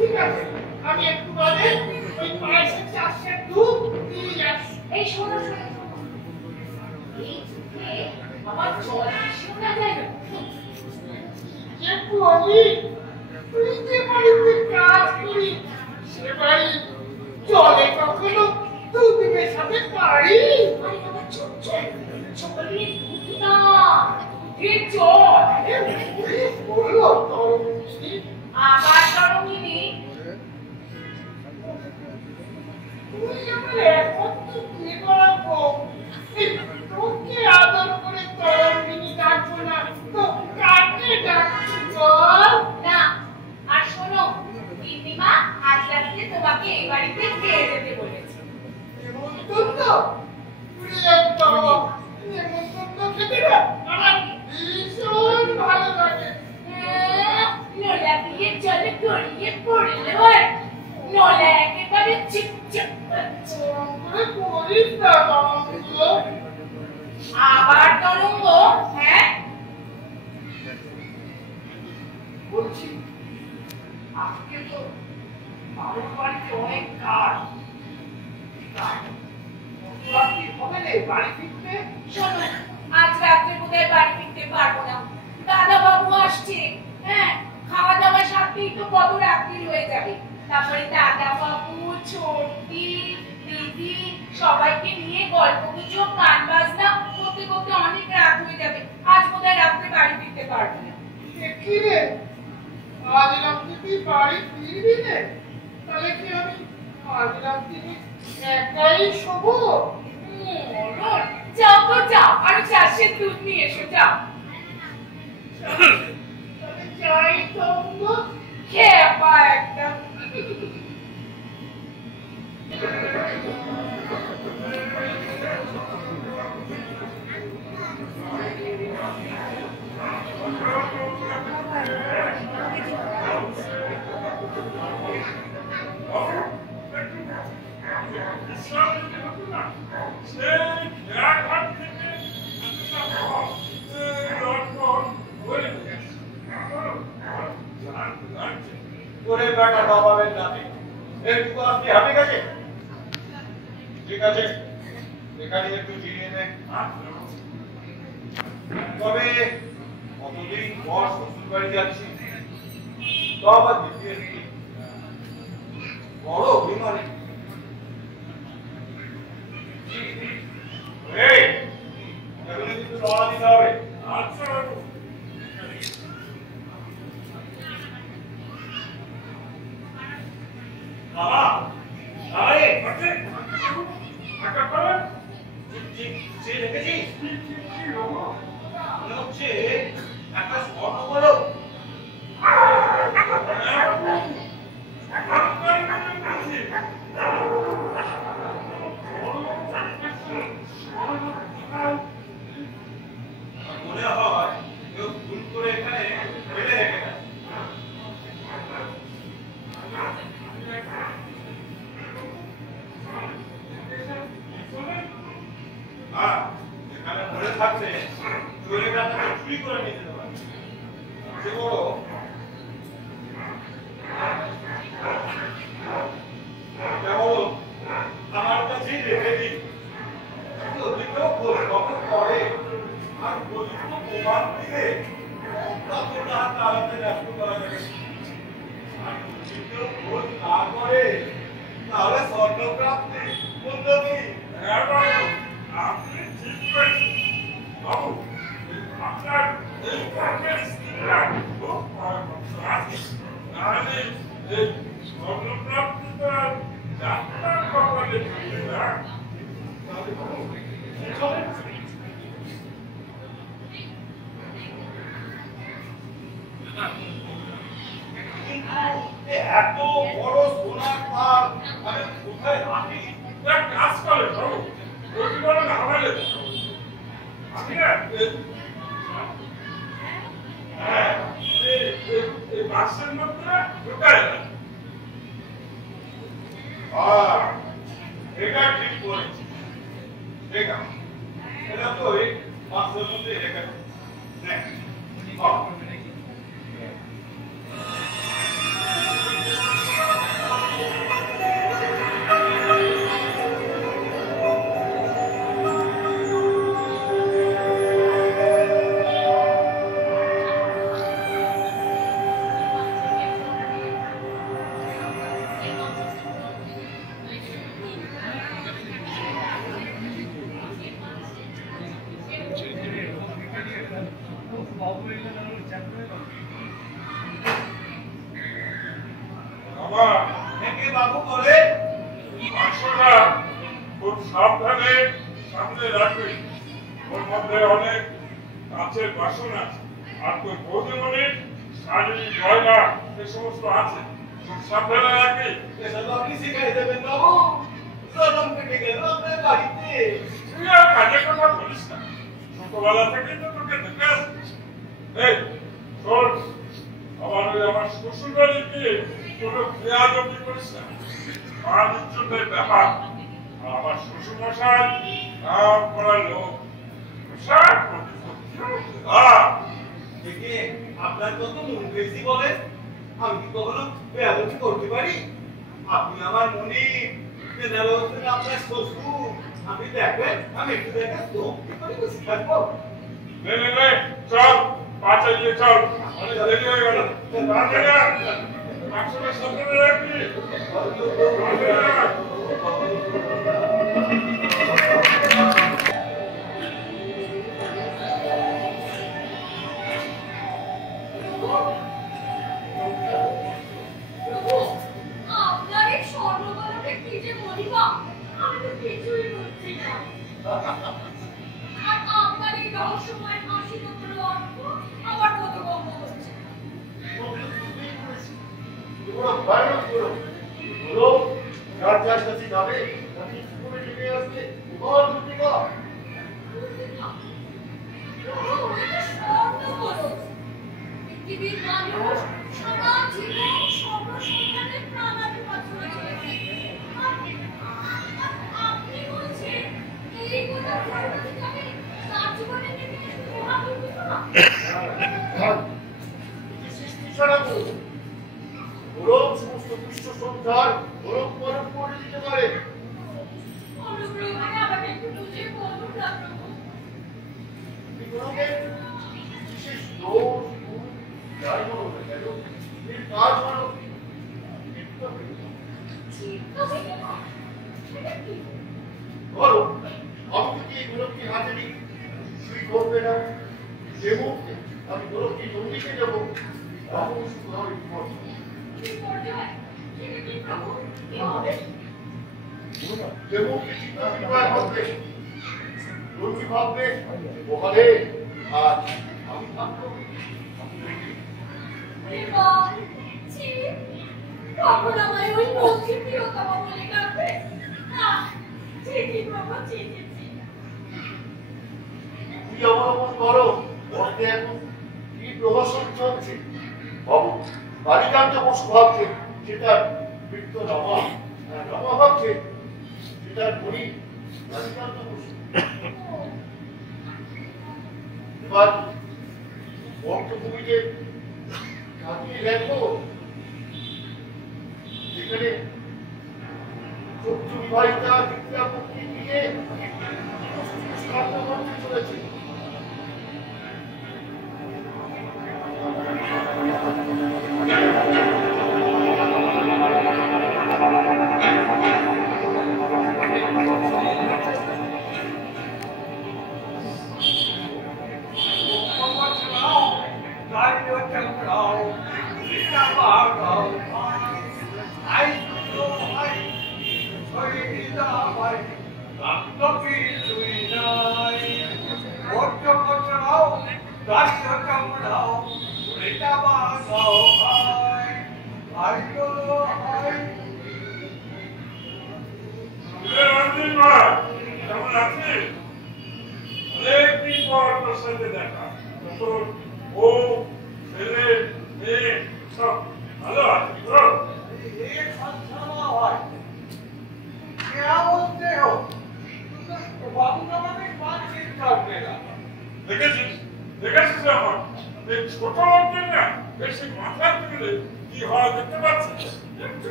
ঠিক আছে, আমি একটু বাদে ওই পায়েসের চাষের দুধ দিয়ে যাচ্ছি। এই শোনো শোনো, এই চোখে আমার জল শোনা যায় না। যে কবি তুই যে বাড়িতে কাজ করি সে বাড়ি জলে কখনো দুধ মেশাতে পারি? আরে বাবা চুপ চুপ, জলের দুধ না, দুধের জল। বললো তরমুজি আবার তরঙ্গিনী, তুই আমার একমাত্র বিয়ে করা বউ, তোকে আদর করে তরমুজি ডাকবো না তো কাকে ডাকছি বল? না। আর শোনো, দিদিমা আজ রাত্রে তোমাকে এই বাড়িতে খেয়ে যেতে বলেছে। নেমন্তন্ন? প্রিয়তম, নেমন্তন্ন খেতে না আমার ভীষণ ভালো লাগে। নোলা বিয়ের জলে গড়িয়ে পড়লো আর নোলা একেবারে চিপচিপ করছে। করে করিস না তরঙ্গ। আবার তরঙ্গ? হ্যাঁ বলছি আজকে তো আমার বাড়িতে অনেক কাজ, রাত্রি হবে না বাড়ি ফিরতে। শোনো, আজ রাত্রে বোধহয় বাড়ি ফিরতে পারবো না, দাদা বাবু আসছে। হ্যাঁ, খাওয়া দাওয়া সাথেই তো কত রাত্রি হয়ে যাবে। তারপরে দাদা বাবু, ছোটি, দিদি সবাইকে নিয়ে গল্প গুজব গান বাজনা করতে করতে অনেক রাত হয়ে যাবে। আজ বোধহয় রাত্রে বাড়ি ফিরতে পারবো না। কি রে, আজ রাত্রি তুই বাড়ি ফিরবি না? তাহলে কি আমি আজ রাত্রি একাই শোবো? মরণ, যাও তো যাও, আর চাষের দুধ নিয়ে এসো, যাও। তাহলে যাই তরঙ্গ। খেপা একটা। করে বেটা নবাবের নামে একটু আপনি হাঁটে গেছে, ঠিক আছে এখানে একটু জিরিয়ে নে। তবে কতদিন পর শ্বশুর বাড়ি যাচ্ছি, তো আবার দ্বিতীয় বড় অভিমানী। এগুলো কিন্তু রওনা দিতে হবে। আচ্ছা বাবা, আরে আচ্ছা আচ্ছা করো যে রেখেছিস মনে হচ্ছে একটা স্বর্ণ বলো। মনে হয় কেউ ভুল করে এখানে ফেলে রেখে দেয়। এখানে পড়ে থাকলে চলে গেলে চুরি করে নিয়ে যেতে পারে। সে বড় কেবল আমার কাছেই রেখে দিই, ওদিকেও খোঁজ খবর করে আর উপযুক্ত প্রমাণ দিলে ততটা তাড়াতাড়ি ব্যস্ত করা যাবে। আর ওদিকেও খোঁজ না করে তাহলে স্বর্ণপ্রাপ্তি মূল্য নেই। আপনি ঠিক করেছেন বাবু, আপনার এই কাজের স্ত্রীরা খুব নাহলে এই স্বর্ণপ্রাপ্তিটা যাত্রার কপালে ছিল না। এত বড় সোনার পাল আমি কোথায় রাখি? কাজ করে বাবু, প্রতিবার নামালে আমি না বাক্সের মধ্যে ঢুকায় না। এটা ঠিক করেছি, ঠিক আছে এটা তো ওই বাক্সের মধ্যে রেখে বাবা একে বাবু বলে মাংসটা খুব সাবধানে সামনে রাখবি। ওর মধ্যে অনেক কাঁচের বাসন আছে, আর তোর বৌদিমণির শাড়ি গয়না এ সমস্ত আছে, খুব সাবধানে রাখবি। এটা তো আপনি শিখাই দেবেন বাবু। জনম কেটে গেল আপনার বাড়িতে। তুই আর কাজের কথা বলিস না, ছোটবেলা থেকেই তো তোকে দেখে আসছিস। এই শোন, আমার শ্বশুর বাড়িতে কোনো বেয়াদবি করিস না, মান ইজ্জতের ব্যাপার। আর আমার শ্বশুর মশাই নাম করা লোক, দেখে আপনার কত মন বেশি বলে। আমি কি কখনো বেয়াদবি করতে পারি? আপনি আমার মনি, আপনার শ্বশুর। আপনি দেখবেন, আমি একটু দেখেন তো কি করে বসে থাকবো। চল পাঁচে গিয়ে চল, অনেক দেরি হয়ে গেল। মাংসটা সাবধানে রাখবি।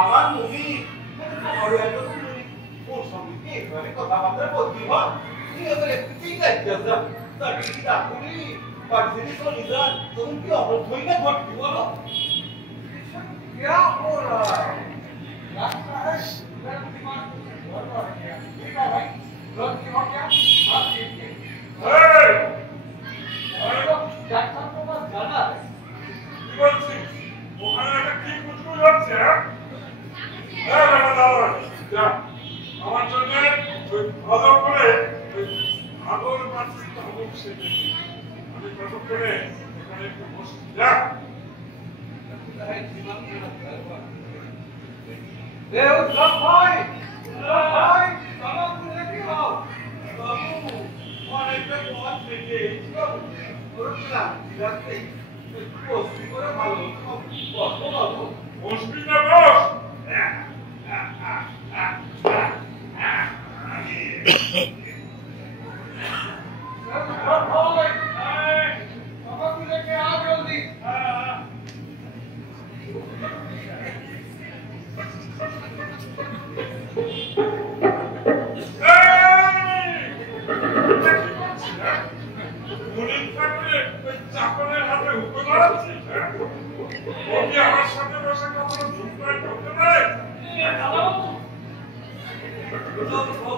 আমার মুভি আপনার প্রতিভা এবার একটু ঠিক লাগছে তাকে কি ডাকুনি বাড়িতে চলে যান তখন কি অবশ্যই না ঘটবে বলো क्या हो रहा है लगता है मेरा दिमाग गड़बड़ है क्या ठीक है भाई गलती हो गया आप देखिए डॉक्टर को बस जाना है কি বলছিস ওখানে একটা কি কুচকুচ হচ্ছে হ্যাঁ যা আমার জন্য ওই ভালো করে ওই আগর পাচ্ছি তখন সেটা আমি কত করে এখানে একটু বসে যা ले उस सब भाई सामान को लेके आओ বাবু অনেকটা পথ থেকে ওরকম রাখতে একটু বসবি করে ভালো কত বাবু বসবি না বস सब भाई सामान को लेके आओ जल्दी মনির থাকলে ওই চাকরের হাতে হুকো দাঁড়াচ্ছি ও কি আমার সাথে বসে কখনো ঝুঁক করে করতে পারে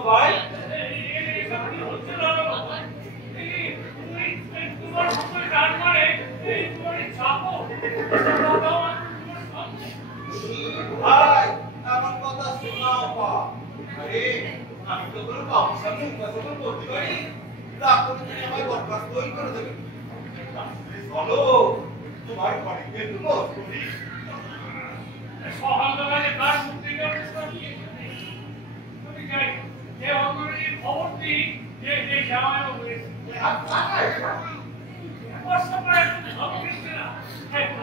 ভাই ভাই আমার কথা শোনাও পা আরে আমি তো কোনো বাবুর সামনে উপস্থাপন করতে পারি তারপরে তুমি আমায় বরখাস্ত করে দেবে চলো তোমার ঘরে গিয়ে তুলো করি সকালবেলায় কাজ করতে গেলে তুমি যাই যে অন্তরে খবর দিই যে যে জামাই হয়েছে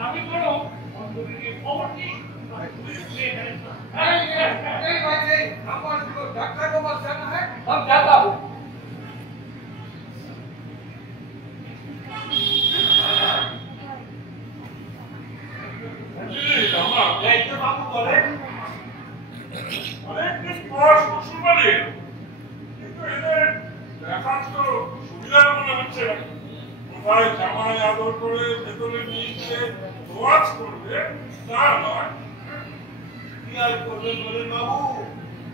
আমি বলো অন্তরে খবর দিই नहीं भाई नहीं हमारे को डॉक्टर को पास जाना है हम जाता हूँ আমার এই তো বাবু বলেন অনেকদিন পর শ্বশুর বাড়ি কিন্তু এদের দেখার তো সুবিধা মনে হচ্ছে না কোথায় জামাই আদর করে ভেতরে নিয়ে গিয়ে দোয়াজ করবে তা নয় কি আর করবেন বলেন বাবু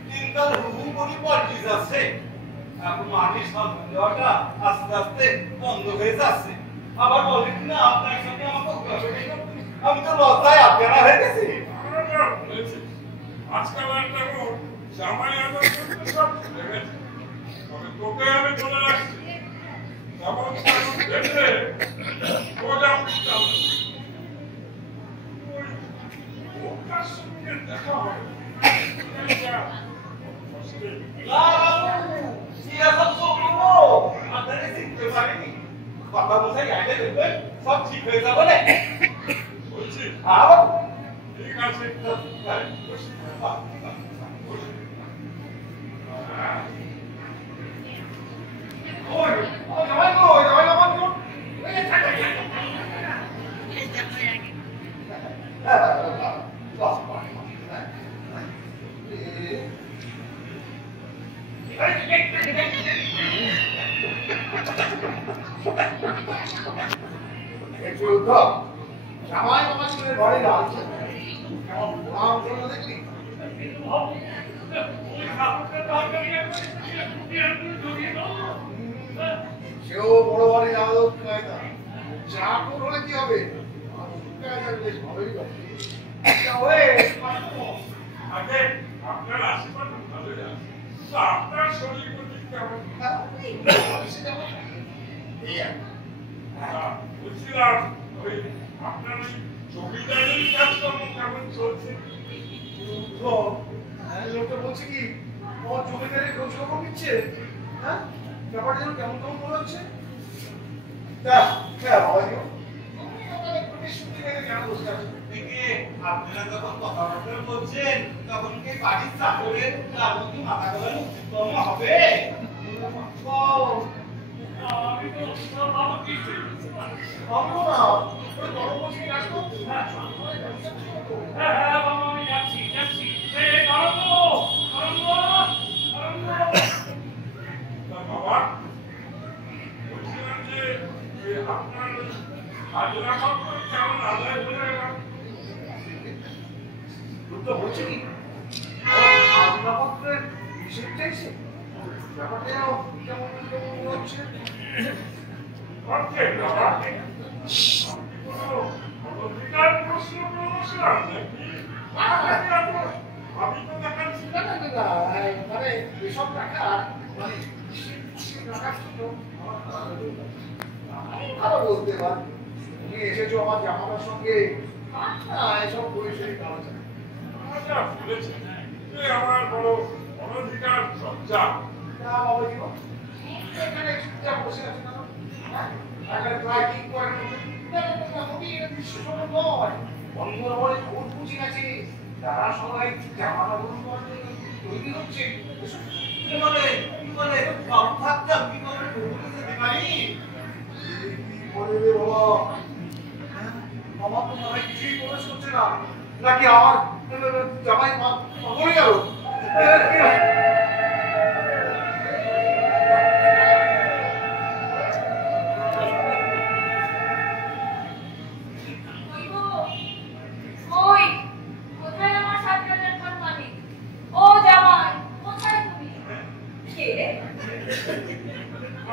দিনকাল হুহু করে পাল্টে যাচ্ছে এখন মানুষ সব দেওয়াটা আস্তে আস্তে বন্ধ হয়ে যাচ্ছে আবার বলেন না আপনার সাথে আমাকে আমি তো লজ্জায় আপনারা হয়ে গেছি আজকাল একটা জামাই আদর করতে সব ভুলে গেছে তবে তোকে আমি বলে রাখছি যেমন দেখলে সোজা উঠতে হবে ওটার সঙ্গে দেখা হবে না বাবু সিয়াসত করবো আপনারা চিনতে পারেনি কথা বোঝাই আগে দেখবেন সব ঠিক হয়ে যাবে না বলছি হ্যাঁ বাবু ঠিক আছে ओए ओ जवाई को জামাই বাবা ছেলে ঘরে যাচ্ছে কেমন নাম করে দেখলি সেও বড় বাড়ি আদর খায় না চাকর হলে কি হবে বেশ ভালোই হবে আগে আপনার আশীর্বাদ ভালোই আছে তো আপনার শরীর প্রতি কেমন বলছিলাম ওই আপনার ওই জমিদারির কাজকর্ম কেমন চলছে লোকটা বলছে কি তোমার জমিদারের খোঁজ খবর নিচ্ছে হ্যাঁ ব্যাপারটা যেন কেমন কেমন মনে হচ্ছে আপনারা যখন কথাবার্তা বলছেন তখন কি বাড়ির চাকরের তার মধ্যে মাথা গলানো উচিত কর্ম হবে আমি তো বাবা কিছু হ্যাঁ বাবা আমি যাচ্ছি ঘোষণাপত্রের হিসেব চাইছে? ব্যাপারটা কেমন কেমন হচ্ছে। অর্থের বাবা অধিকার প্রশ্ন প্রশ্ন আমি তো দেখাচ্ছি না না না মানে এসব টাকা মানে রাখার জন্য আমি ভালো বলতে পারি। তুমি এসেছো আমার জামাটার সঙ্গে এসব পরিচয় করা যায়। যা বলেছে যে আমার বড় অনধিকার চর্চা বাবাজি এখানে চুপচাপ বসে আছে না, এখানে ট্রাকিং করার মতো নয়। বন্ধুরা ভোট বুঝি আছে, তারা সবাই জামা কাপড় তৈরি হচ্ছে। কি বলে বাবু থাকতে আপনি করে যেতে পারি? কি বলে রে বাবা, আমার তো মনে হয় কিছুই প্রবেশ করছে না, নাকি আমার জামাই মরে গেল?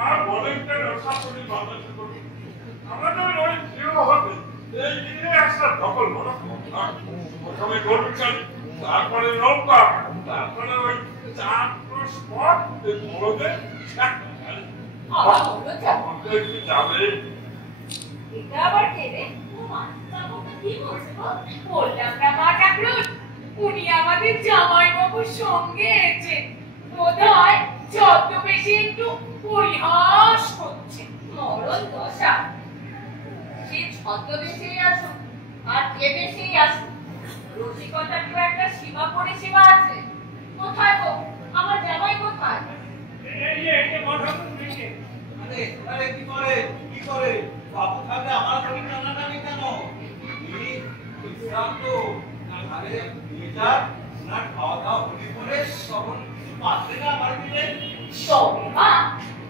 আর বলেন কেন শাশুড়ি বাংলাদেশ করবে আমাদের ওই জিরো হবে এই দিনে একটা দখল মনে প্রথমে গরু চালি, তারপরে নৌকা, তারপরে ওই চার স্পট বড়দের যাবে। এটা আবার কে রে? কি বলছে? বললাম না মা ঠাকুর, উনি আমাদের জামাইবাবুর সঙ্গে এসেছে। বোধহয় ছদ্মবেশে একটু পরিহাস করছে। মরণ দশা, সে ছদ্মবেশেই আসুক আর যে বেশেই আসুক, রসিকতার তো একটা সীমা পরিসীমা আছে। কোথায় গো আমার জামাই, কোথায়? আরে কি করে বাবু থাকলে আমার বাড়ি টানাটানি কেন? বিশ্রাম তো আরে নিজের না খাওয়া দাওয়া হলি পরে তখন পাশে না আমার দিলে তবে মা,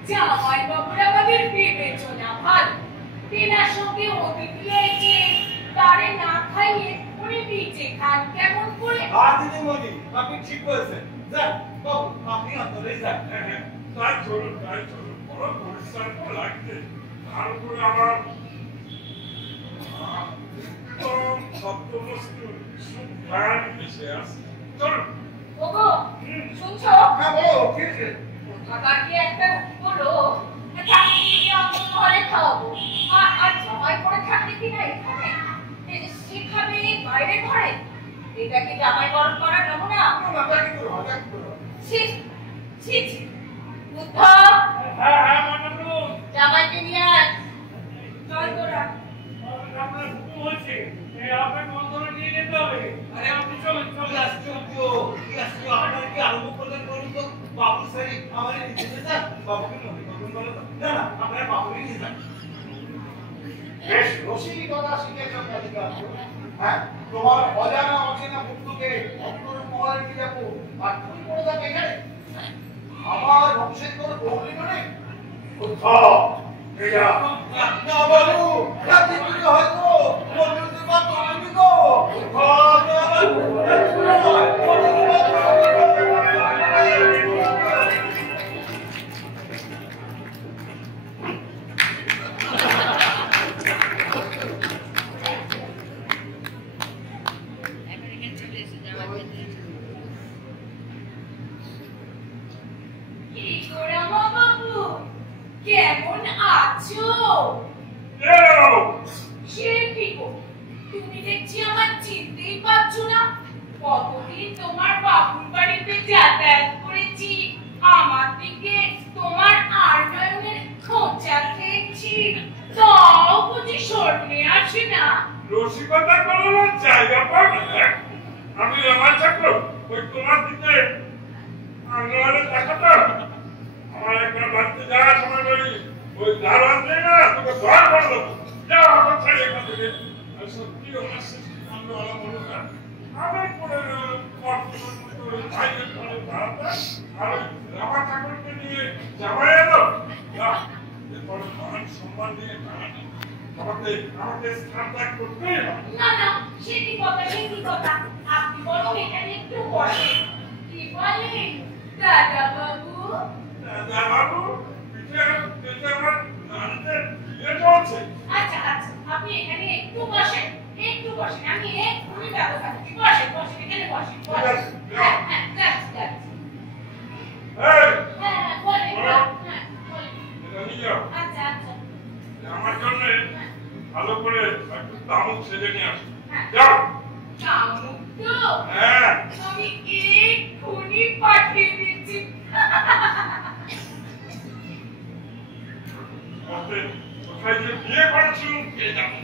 জামাইবাবুর আমাদের বিবেচনা ভালো। তেনার সঙ্গে অতিথি এসে তারে না খাইয়ে উনি নিচে খান কেমন করে? দিদিমণি আপনি ঠিক বলেছেন। যাক বাবু আপনি অন্তরে যান। তাই চলুন বড় পরিশ্রম তো লাগছে, তার উপরে আমার সত্যবস্তু জ্ঞান এসে আসে। চলুন ওগো শুনছো? হ্যাঁ বলো, কি হয়েছে? কাকাকে একটা বলো ঘরে খাওয়াবো, আর জামাই পরে থাকলে কি না এখানে সেখানে বাইরে ঘরে? এটা কি জামাই বরণ করার নমুনা? জামাইকে নিয়ে আয়, চল তোরা। আপনার হুকুম হচ্ছে আপনার বন্ধনে নিয়ে যেতে হবে। আরে আপনি চলুন চলে আসছেন। আপনার কি আরম্ভ করলেন বলুন তো? বাবু সারি আমার নিচে যান, বাবুকে নয় তখন বলো তো না না আপনার বাবুকে নিয়ে যান। বেশ রসিকতা শিখেছ কালিকা। হ্যাঁ, তোমার অজানা অচেনা বন্ধুকে অন্তরের মহলে নিয়ে যাবো আর তুমি পড়ে থাকবে এখানে? আমার বংশের কোনো প্রবলেম নেই। কোথাও না বাবু রাতে তুমি হয়তো বন্ধুদের বাদ করবি তো কেমন আছো? এও সে কি গো, তুমি দেখছি আমার চিনতেই পারছো না। কতদিন তোমার বাবুর বাড়িতে যাতায়াত করেছি, আমার দিকে তোমার আর্নয়নের খোঁচা খেয়েছি, তাও বুঝি স্মরণে আসে না। রসিকতা করার জায়গা পাবে না। আমি আমার চাকর ওই তোমার দিকে আঙ্গলের টাকাটা আমার একবার বাড়িতে যাওয়ার সময় বলি ওই দাঁড়ান নেই না তোকে ধর করলো যা আমার ছেড়ে এখান থেকে। আর সত্যি আমার শেষ আন্দোলন হলো না। আমি করে ভাইয়ের ঘরে দাঁড়াতে আর ওই আমার চাকরকে নিয়ে যাওয়া এলো এরপরে মান সম্মান নিয়ে আমাকে স্থান ত্যাগ করতেই হবে। না না, সে কি কথা, সে কি কথা। আপনি বরং এখানে একটু বসে, কি বলে দাদা বাবু বাবু পিঠে আমার নানিতে বিয়ে চলছে। আচ্ছা আচ্ছা আপনি এখানে একটু বসেন আমি এক্ষুনি ব্যবস্থা করছি বসেন এখানে বসেন হ্যাঁ যাচ্ছি বলেন আচ্ছা আমার জন্য ভালো করে একটু তামুক সেজে নিয়ে আসো। যাও। তামুক তো হ্যাঁ আমি এক্ষুনি পাঠিয়ে দিচ্ছি। কোথায় যে বিয়ে করেছিল কে জানে।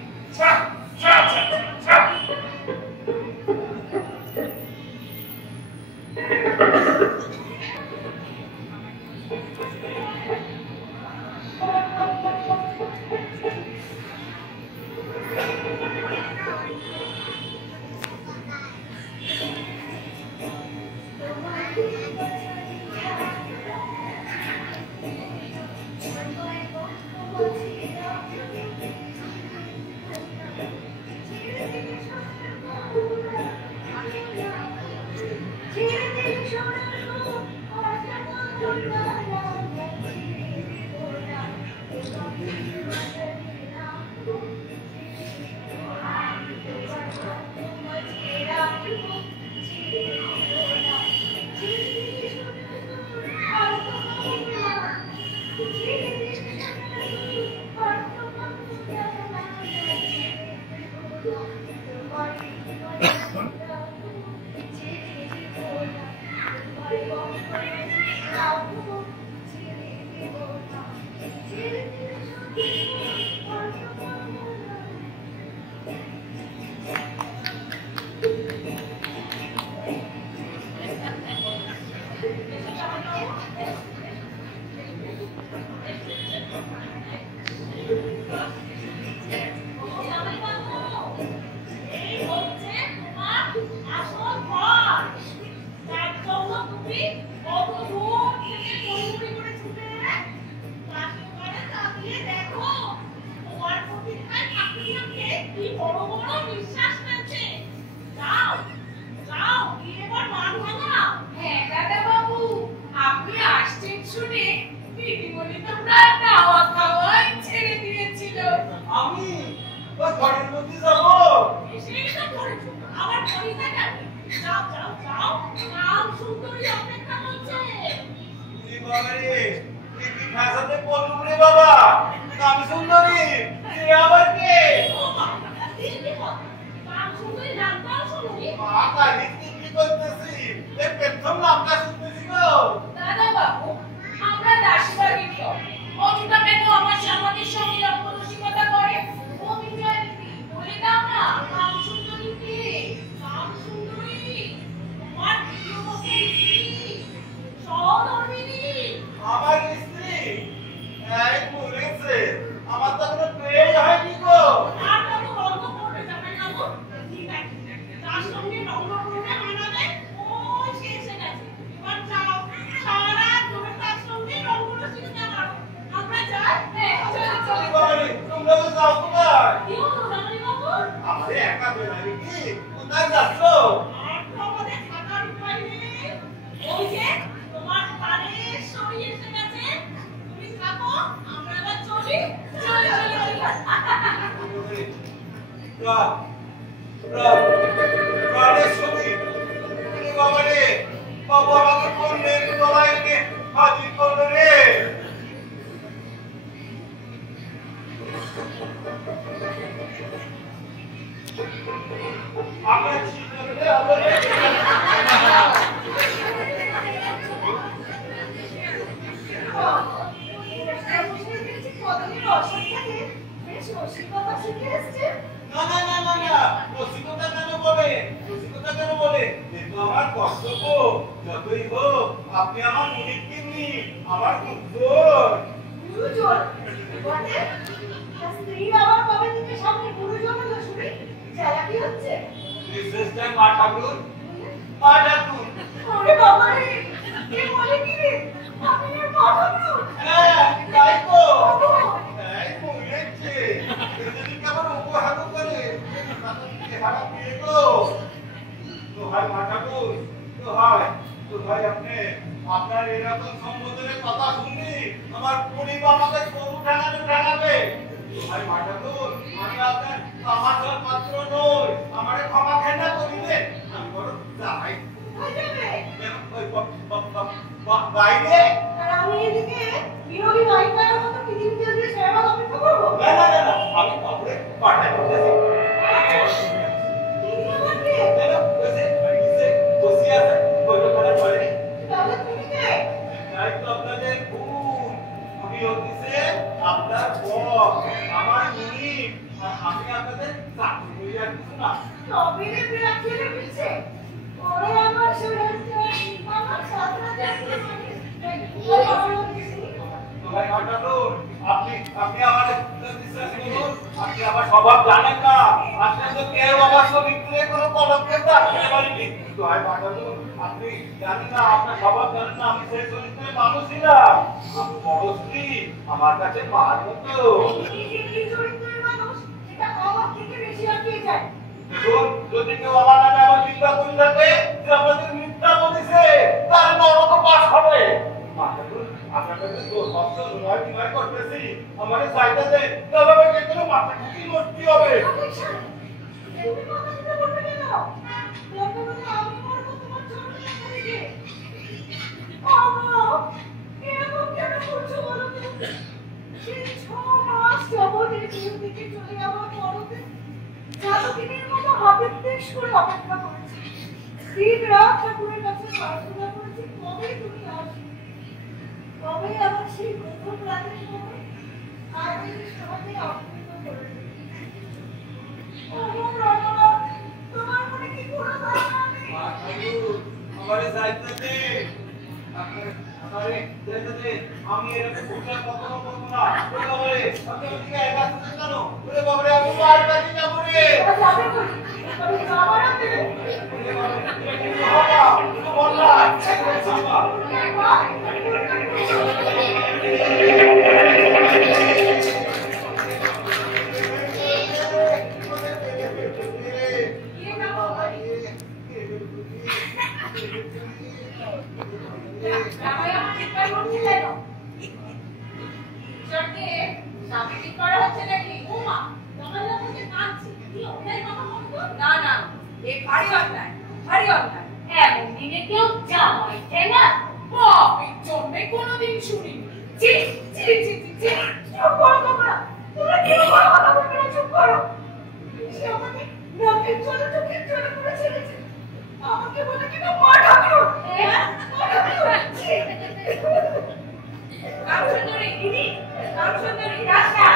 তো ভাই আপনি আপনার এরকম সম্বোধনের কথা শুনলি আমার পরিবার আমাকে কবু ঠেকাবে ভাই মাঠাকুর আমি আপনার সমাজের পাত্র নই আমারে ক্ষমা ঘেন্না করিলে আমি বড় যাই বাইরে আর আমি এদিকে বিরোধী নায়িকার মতো পৃথিবীতে দিয়ে সেবা অপেক্ষা করবো না আমি কাপড়ে পাঠাই করতেছি আপনার আমার আমি আপনাদের চাকরি করে আর কিছু না তবে বিরাটিয়ে দিচ্ছে ওরে আমার শুনেছে আমার সাথে দেখতে ভাই মাঠাকুর আপনি আমার বিশ্বাস করুন আপনি আমার স্বভাব জানেন না আপনি তো কেউ আমার চরিত্রে কোনো পদক্ষেপ রাখতে পারেনি কিন্তু ভাই মাঠাকুর আপনি জানেন না আপনার স্বভাব জানেন না আমি সেই চরিত্রে মানুষই না আমি বড় স্ত্রী আমার কাছে মার মতো এই চরিত্রের মানুষ এটা আমার থেকে বেশি আটকে যায় দেখুন যদি কেউ আমার নামে আমার চিন্তা করে থাকে যে আপনাদের মিথ্যা বলেছে তার নরক পাস হবে মাঠাকুর আপনার কাছে দুর্ভাগ্য নয় করতেছি আমারে চাইতে দে তবে আমাকে কোনো মাথা খুঁটি মরতে হবে তুমি কথা দিতে বলবে কেন লোকগুলো আমি মরবো তোমার জন্য থেকে এরকম কেন করছো বলো তো সেই 6 মাস যাবত এই দিকে চলে যাওয়ার পরতে জাদুকিনীর মতো হাতের দেশ করে অপেক্ষা করেছি দিন রাত ঠাকুরের কাছে প্রার্থনা করেছি কবে তুমি আসবে কবে আমার সেই প্রথম রাতের সময় আর এই সমাজে অপেক্ষা করে তোমার মনে কি কোনো ধারণা নেই আমারে যাইতে দে আমারে যেতে দে আমি এরকম ভুল কখনো করব না ওরে বাবারে আপনি ওদিকে একা আসতে কেন ওরে বাবারে আমি মার কাছে যাব রে যাবে কই তবে যাবার আগে বাবা তুমি বললা আমাকে বলে কি না মা ঠাকুর কামসুন্দরী দিদি কামসুন্দরী রাস্তা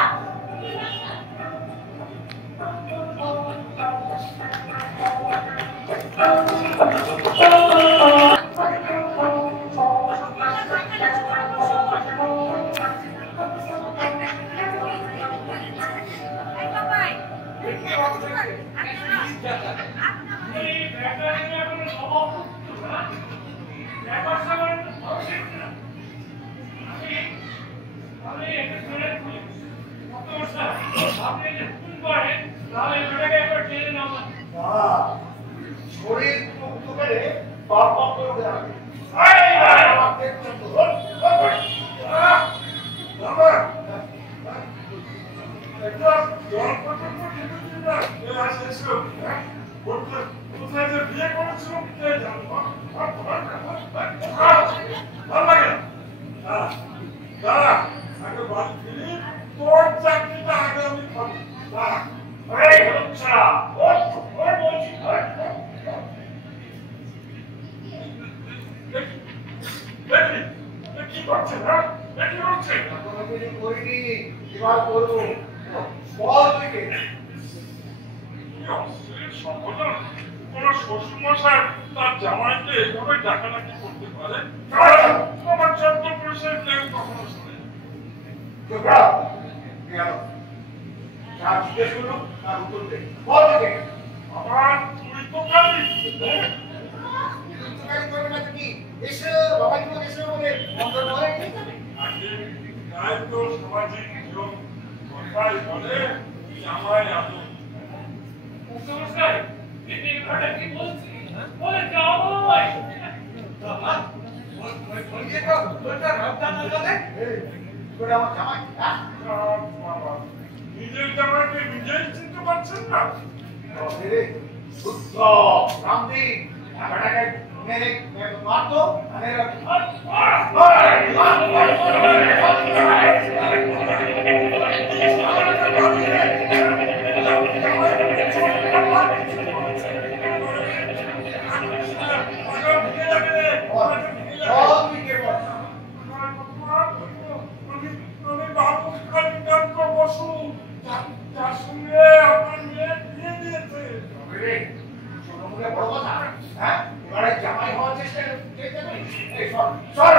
শরীর মুক্ত করে বাপ করে দেওয়া কোথায় যে বিয়ে করেছিলাম কে জানবো দাঁড়া আগে বাড়ি ফিরি তোর চাকরিটা আগে আমি খাবো দাঁড়া কি করছে না কি করছে কোনোদিন করিনি এবার করবো বল থেকে কোন শ্বশুর মশাই তার জামাইকে এইভাবে ডাকাডাকি করতে পারে আমার 14 পুরুষের কেউ কখনো শোনে আমার তুই তো পারি আগে তো সামাজিক নিয়ম কথাই বলে জামাই আদর নমস্কার, কি বলছি? বলে যাও ভাই। তোরটার ভাবটা না জানে তোরা আমার জামাই হ্যাঁ বাবা নিজের জামাইকে নিজেই চিনতে পারছেন না রে শুদ্ধ রামদি আপনাকে মেরে মারতো বড় কথা হ্যাঁ এবারে জামাই হওয়ার চেষ্টা করিস এই সর সর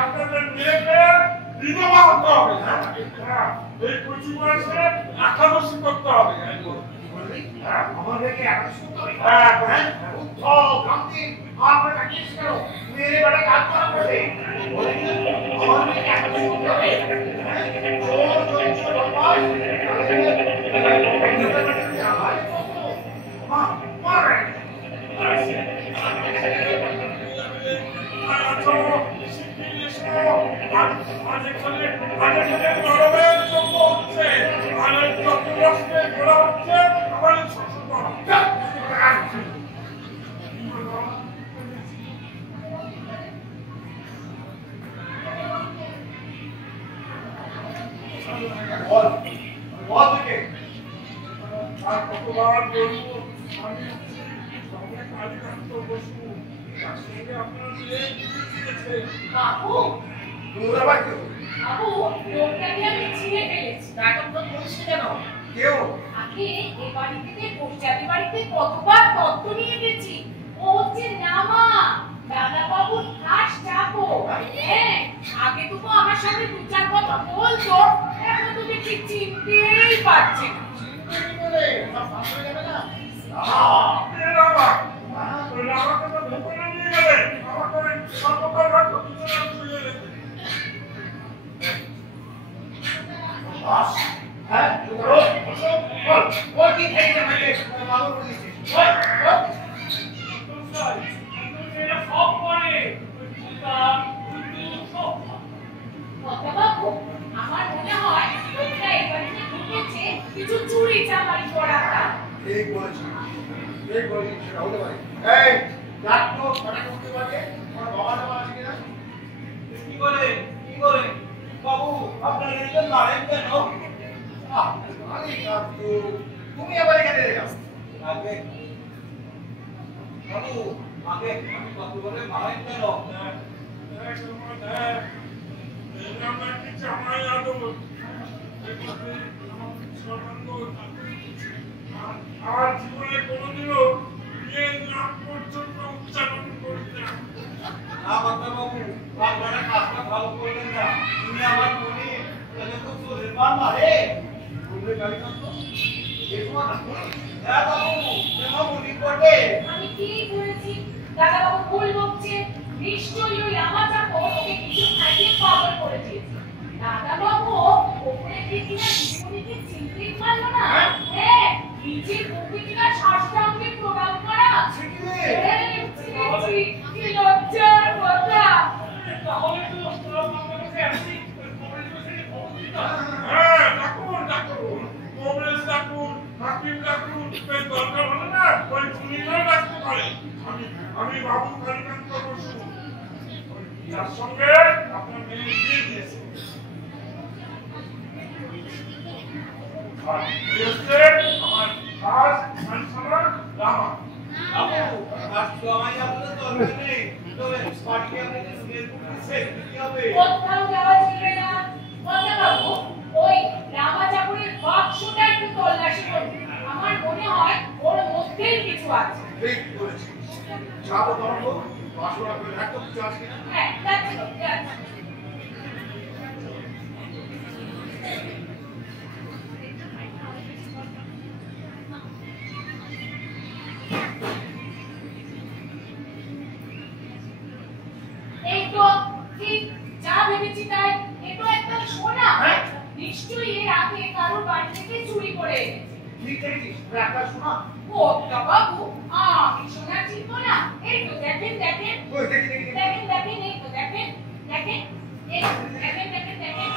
আপনাদের মেয়েকে বিধবা হতে হবে এই কচি বয়সে একাদশী করতে হবে আমার মেয়েকে একাদশী করতে হবে হ্যাঁ উদ্ধব রামদি আপনার কাছে কেন মেরে বেটা কাজ করা করবে আমার মেয়েকে একাদশী করতে হবে চোর বদমাশ মারে বাবু বাবু লোকটাকে আমি চিনে ফেলেছি নাটক তো করিস কেন কেউ আগে এই বাড়ি থেকে পঞ্চায়েত বাড়িতে কতবার তত্ত্ব নিয়ে গেছি ও হচ্ছে নামা দাদা বাবুর খাস চাকো হ্যাঁ আগে তো আমার সাথে দু চার কথা বলতো এখন তো দেখছি চিনতেই পারছে না আমার মনে হয় লোকটা এই বাড়িতে ঢুকেছে কিছু চুরি চামারি করাটা ঠিক বলেছিস সেটা হতে পারে এই ডাক্তার কটা করতে পারে আমার বাবা টাবা আছে কিনা কি করে বাবু আপনার এখানে মারেন কেন আরে কাকু তুমি আবার এখানে রেখে আগে বাবু আগে আমি কত বলে মারেন কেন আর জীবনে কোনোদিনও বিয়ে না পর্যন্ত উচ্চারণ করতে না বাবু আপনারা কাজটা ভালো করলেন না তুমি আমার মনে তাহলে তো চোরের মার মারে বললে গাড়ি কাটতো এই সময় হ্যাঁ বাবু তোমার মনে পড়ে আমি কি করেছি দাদা বাবু ভুল বকছে নিশ্চয়ই ওই আমার চাকো ওকে কিছু খাইয়ে পাগল করে দিয়েছে দাদা বাবু ওপরে কি কিনা জীবনীকে চিনতেই পারলো না হ্যাঁ নিজের মুখে কিনা সাষ্টাঙ্গে প্রণাম করা কি লজ্জার কথা তাহলে তো আমার কাছে আসি হ্যাঁ ডাকুন কংগ্রেস ডাকুন হাকিম ডাকুন এই দরকার হলে না ওই পুলিশও ডাকতে পারে আমি বাবু কালীকান্ত বসু যার সঙ্গে আপনার মেয়ে বিয়ে দিয়েছে আর এই হচ্ছে আমার খাস সাংসদ রামা বাবু আজ তো আমায় আপনাদের দরকার নেই তবে পার্টি আপনাদের মেয়ের পুলিশে কি হবে কোথাও যাওয়া যাবে না কথা বাবু ওই রামা চাকুরের বাক্সটা একটু তল্লাশি করুন আমার মনে হয় ওর মধ্যেই কিছু আছে ঠিক বলেছিস যাবো তখন বাসনা করে রাখতো কিছু আছে কিনা হ্যাঁ যাচ্ছি যাচ্ছি এই তো ঠিক যা ভেবেছি তাই। এ তো একটা সোনা। নিশ্চয়ই এর আগে কারোর বাড়ি থেকে চুরি করে এনেছে। ঠিক দেখেছিস একটা শোনা ও বাবু, আমি সোনা চিনবো না? এই তো দেখেন দেখেন ওই দেখি দেখি দেখেন দেখেন, এই তো দেখেন দেখেন, এই দেখেন দেখেন দেখেন।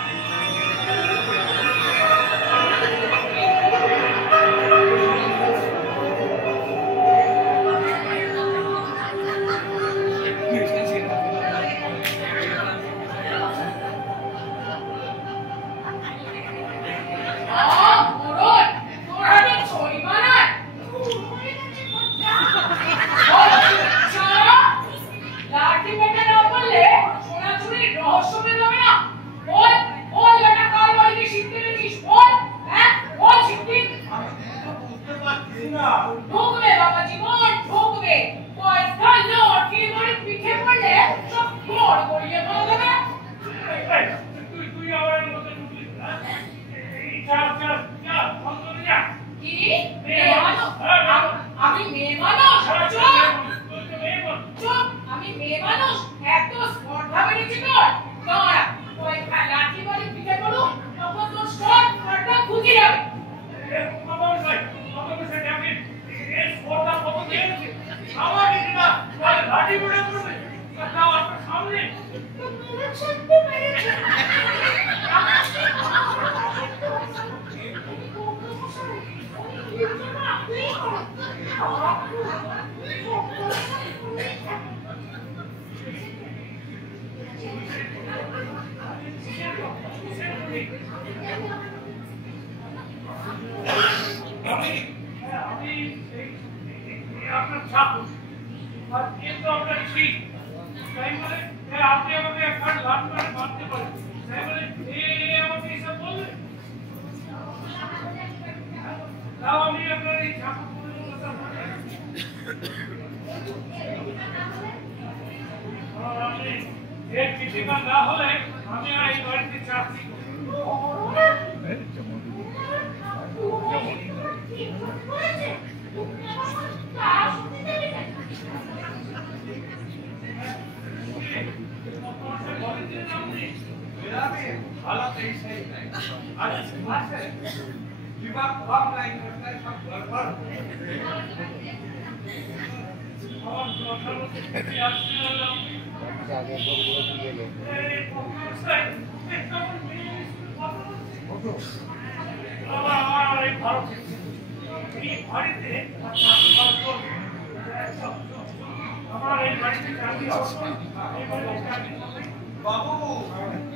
বাবু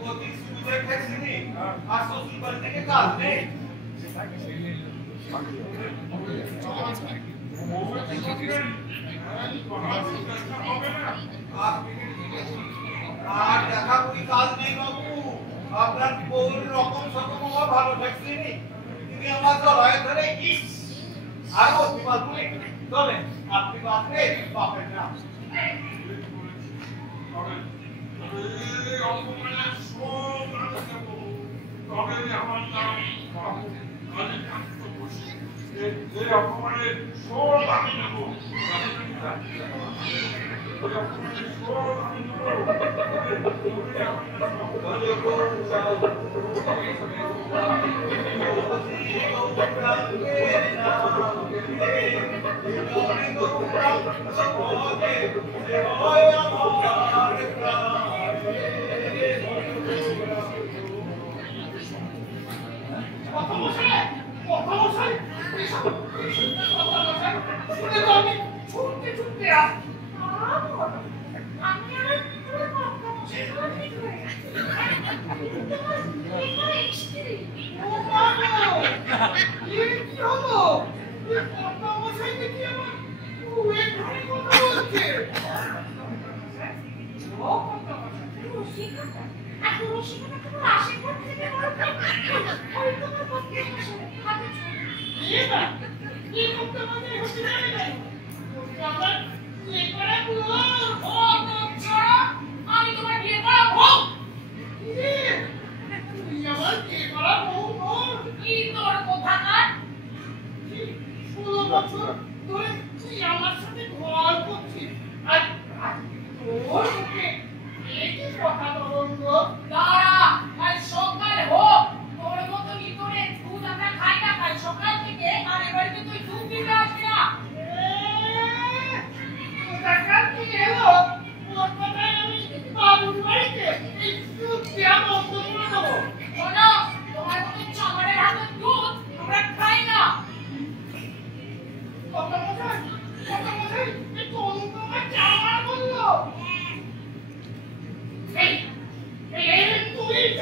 অতি সুবিধা খাইছিনি আর শ্বশুর বাড়ি থেকে কাজ নেই আর দেখা করি কাজ নেই বাবু আপনার বউর রকম সকম আমার ভালো ঠেকছিনি তুমি আমার গলায় ধরে ইস আর অতিবাদ বলে চলেন আপনি বাপরে বাপের না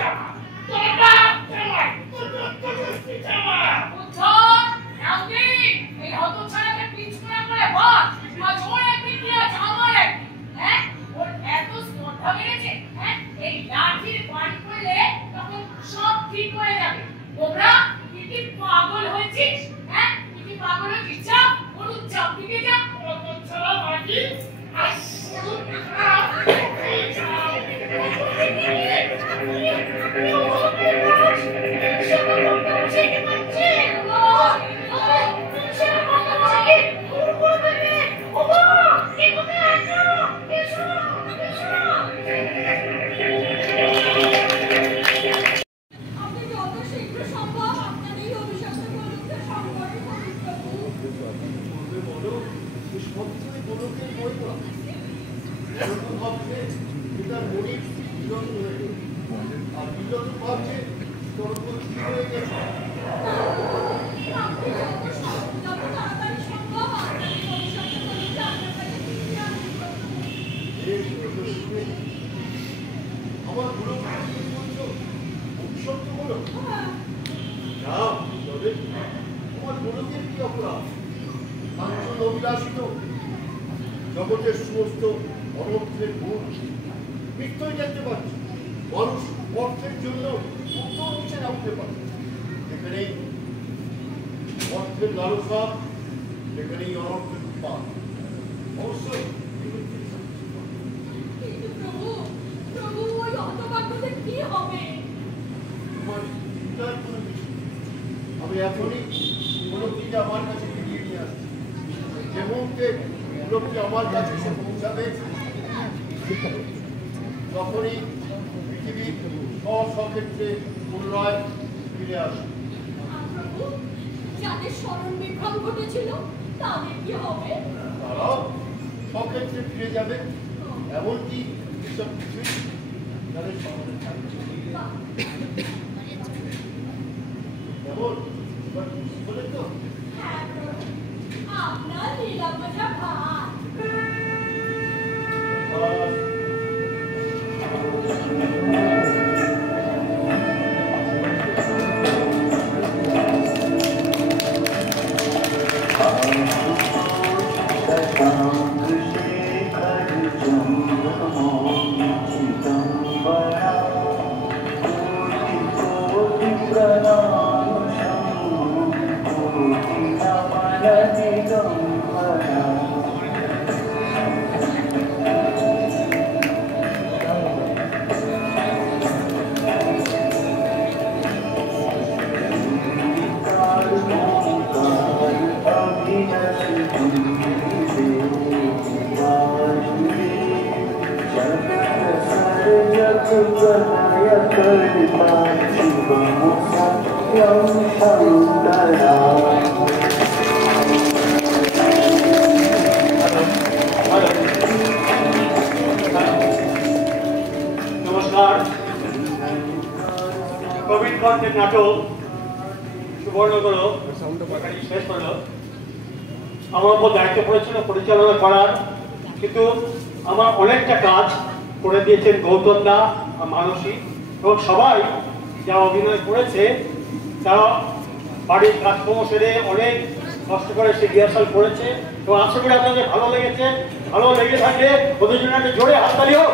আমার তোর বাপ আমার তোর পিছে আমার উদ্ধর রাউদি এই হতচ্ছাড়াকে পিছুনা করে বস আজ ওর একদিন কি আজ আমার একদিন হ্যাঁ ওর এত স্পর্ধা বেড়েছে হ্যাঁ এই লাঠির বাড়ি পড়লে তখন সব ঠিক হয়ে যাবে তোমরা কি পাগল হয়েছিস হ্যাঁ কি পাগল হয়েছিস যা ওর চাপ দিকে যা হতচ্ছাড়া মাগি আর ওর জগতের সমস্ত অনর্থের গুণ মৃত্যুই জানতে পারছে মানুষ অর্থের জন্য উত্তর নিচে নামতে পারে যেখানেই অর্থের লালসা যেখানেই অনর্থের উৎপাদ অবশ্যই আমি এখনই উপলব্ধিটা আমার কাছে ফিরিয়ে নিয়ে আসছি যে মুহূর্তে উপলব্ধি আমার কাছে এসে পৌঁছাবে তখনই পৃথিবীর স্বক্ষেত্রে পুনরায় ফিরে আসবে যাদের স্মরণ বিভ্রম ঘটেছিল তাদের কি হবে? তারাও স্বক্ষেত্রে ফিরে যাবে এমনকি এসব কিছুই তাদের স্মরণে থাকবে কেমন বলেন তো আপনার লীলাবজা ভাত নমস্কার কোভিড কন্টের নাটক সুবর্ণগর শেষ হলো আমার উপর দায়িত্ব পড়েছিল পরিচালনা করার কিন্তু আমার অনেকটা কাজ করে দিয়েছেন গৌতম দা মানসী এবং সবাই যা অভিনয় করেছে তারা বাড়ির কাজকর্ম সেরে অনেক কষ্ট করে সে রিহার্সাল করেছে এবং আশা করি আপনাদের ভালো লেগেছে ভালো লেগে থাকলে ওদের জন্য একটা জোরে হাততালি হোক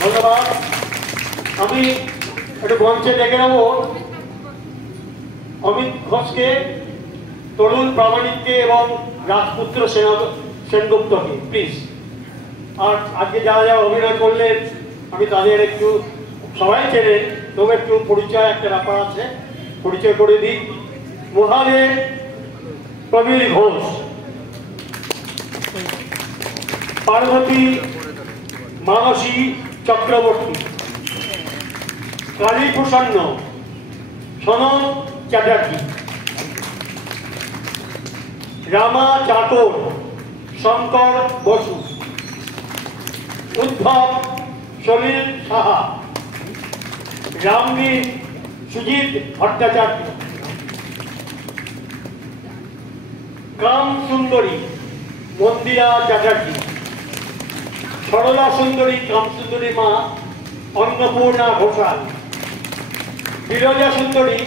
ধন্যবাদ আমি একটু মঞ্চে ডেকে নেব অমিত ঘোষকে তরুণ প্রামাণিককে এবং রাজপুত্র সেনগুপ্তকে প্লিজ আর আজকে যারা যারা অভিনয় করলেন আমি তাদের একটু সবাই চেনেন তবে একটু পরিচয় একটা ব্যাপার আছে পরিচয় করে দিই মহাদেব কবির ঘোষ পার্বতী মানসী চক্রবর্তী কালী প্রসন্ন সনদ চ্যাটার্জি রামা চাটর শঙ্কর বসু উদ্ধব সলিল সাহা রামবীর সুজিত ভট্টাচার্য কাম সুন্দরী মন্দিরা চ্যাটার্জি সরলা সুন্দরী কাম সুন্দরী মা অন্নপূর্ণা ঘোষাল, বিরজা সুন্দরী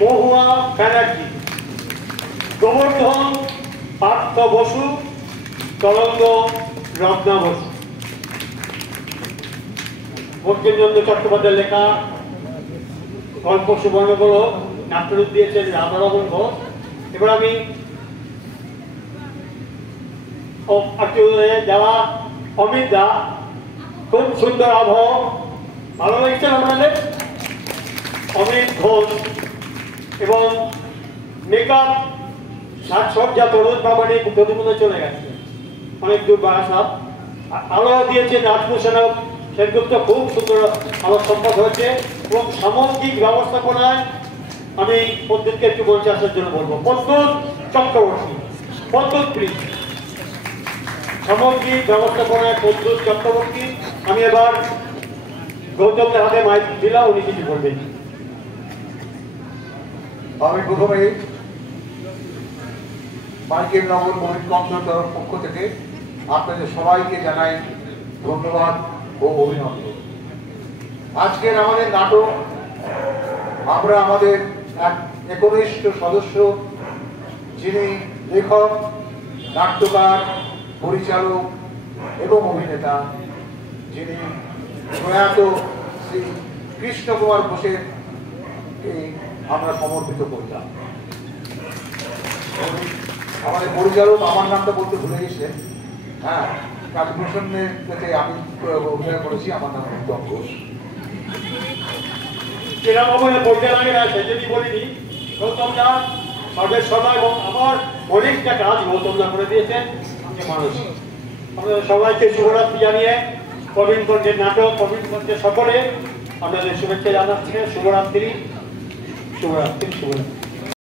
মহুয়া ব্যানার্জি, গোবর্ধন পার্থ বসু, তরঙ্গ রত্না বসু। বঙ্কিমচন্দ্র চট্টোপাধ্যায়ের লেখা গল্প সুবর্ণগুলো নাট্যরূপ দিয়েছেন রাধারমণ ঘোষ। এবার আমি যাওয়া অমিত দা, খুব সুন্দর আবহ, ভালো লাগছেন আপনাদের? অমিত ঘোষ এবং মেকআপ সাজসজ্জা তরুণ প্রামাণিক প্রতিমূলে চলে গেছে, অনেক দূর বারাসাত। আলো দিয়েছে রাজভূষণক সেনগুপ্ত, খুব সুন্দর আলো সম্পদ হয়েছে। এবং সামগ্রিক ব্যবস্থাপনায় আমি পদ্মুৎকে একটু মঞ্চে আসার জন্য বলবো। পদ্মুৎ চক্রবর্তী, পদ্মুৎ প্লিজ। সামগ্রিক ব্যবস্থাপনায় পদ্মুৎ চক্রবর্তী। আমি এবার গৌতমের হাতে মাইক দিলাম, উনি কিছু বলবেন। আমি প্রথমেই মাইকেল নগর মহিন কর্মসূচির পক্ষ থেকে আপনাদের সবাইকে জানাই ধন্যবাদ ও অভিনন্দন। আজকের আমাদের নাটক আমরা আমাদের এক একনিষ্ঠ সদস্য, যিনি লেখক, নাট্যকার, পরিচালক এবং অভিনেতা, যিনি প্রয়াত শ্রী কৃষ্ণ কুমার ঘোষের আমরা সমর্পিত করলাম। আমাদের পরিচালক আমার নামটা বলতে ভুলে গেছেন, হ্যাঁ, কালীপ্রসন্নের থেকে আমি অভিনয় করেছি, আমার নাম উত্তম ঘোষ। এরকম পরিচালকের সেজন্যই বলিনি, গৌতম দা সর্বের সদা এবং আমার অনেকটা কাজ গৌতম দা করে দিয়েছেন আমাকে মানুষ। আপনাদের সবাইকে শুভরাত্রি জানিয়ে প্রবীণগঞ্জের নাটক, প্রবীণগঞ্জের সকলে আপনাদের শুভেচ্ছা জানাচ্ছি। শুভরাত্রি, শুভরাত্রি, শুভরাত্রি।